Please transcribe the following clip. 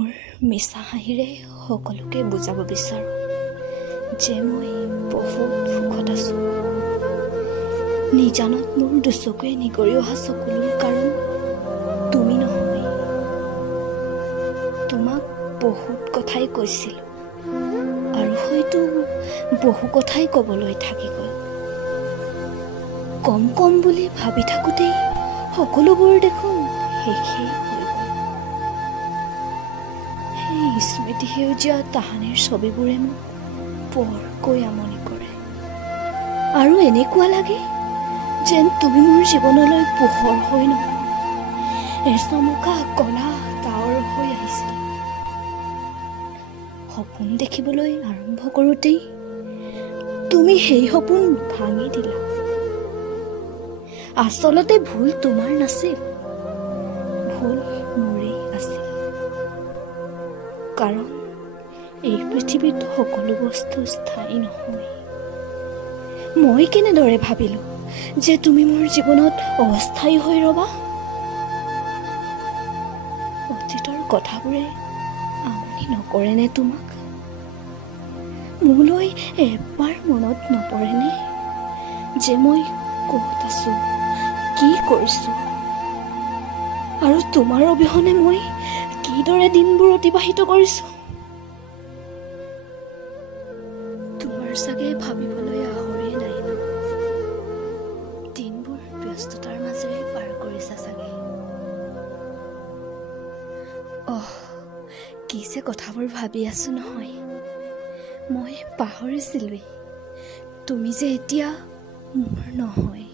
মোৰ মিছা হাঁহিৰে সকলোকে বুজাব বিচাৰোঁ যে মই বহুত সুখত আছোঁ। নিজানত মোৰ দুচকুৱে নিগৰি অহা চকুলোৰ কাৰণ তুমি নহয়। তোমাক বহুত কথাই কৈছিলোঁ আৰু হয়তো বহু কথাই ক'বলৈ থাকি গ'ল। কম বুলি ভাবি থাকোঁতেই সকলোবোৰ দেখোন শেষেই হৈ গ'ল। সেই স্মৃতি সেউজীয়া তাহানিৰ ছবিবোৰে মোক বৰকৈ আমনি কৰে আৰু এনেকুৱা লাগে যেন তুমি মোৰ জীৱনলৈ পোহৰ হৈ নহয় এচমকা কলা ডাৱৰ হৈ আহিছিল। সপোন দেখিবলৈ আৰম্ভ কৰোঁতেই তুমি সেই সপোন ভাঙি দিলা। আচলতে ভুল তোমাৰ নাছিল, ভুল মোৰেই আছিল। কাৰণ এই পৃথিৱীত সকলো বস্তু স্থায়ী নহয়। মই কেনেদৰে ভাবিলোঁ যে তুমি মোৰ জীৱনত অস্থায়ী হৈ ৰবা? অতীতৰ কথাবোৰে আমনি নকৰেনে তোমাক? মোলৈ এবাৰ মনত নপৰেনে যে মই ক'ত আছোঁ, কি কৰিছোঁ আৰু তোমাৰ অবিহনে মই কিদৰে দিনবোৰ অতিবাহিত কৰিছোঁ? তোমাৰ চাগে ভাবিবলৈ আহৰিয়ে নাই ন? দিনবোৰ ব্যস্ততাৰ মাজেৰে পাৰ কৰিছা চাগে। কি যে কথাবোৰ ভাবি আছোঁ নহয়, মই পাহৰিছিলোঁৱেই তুমি যে এতিয়া মোৰ নহয়।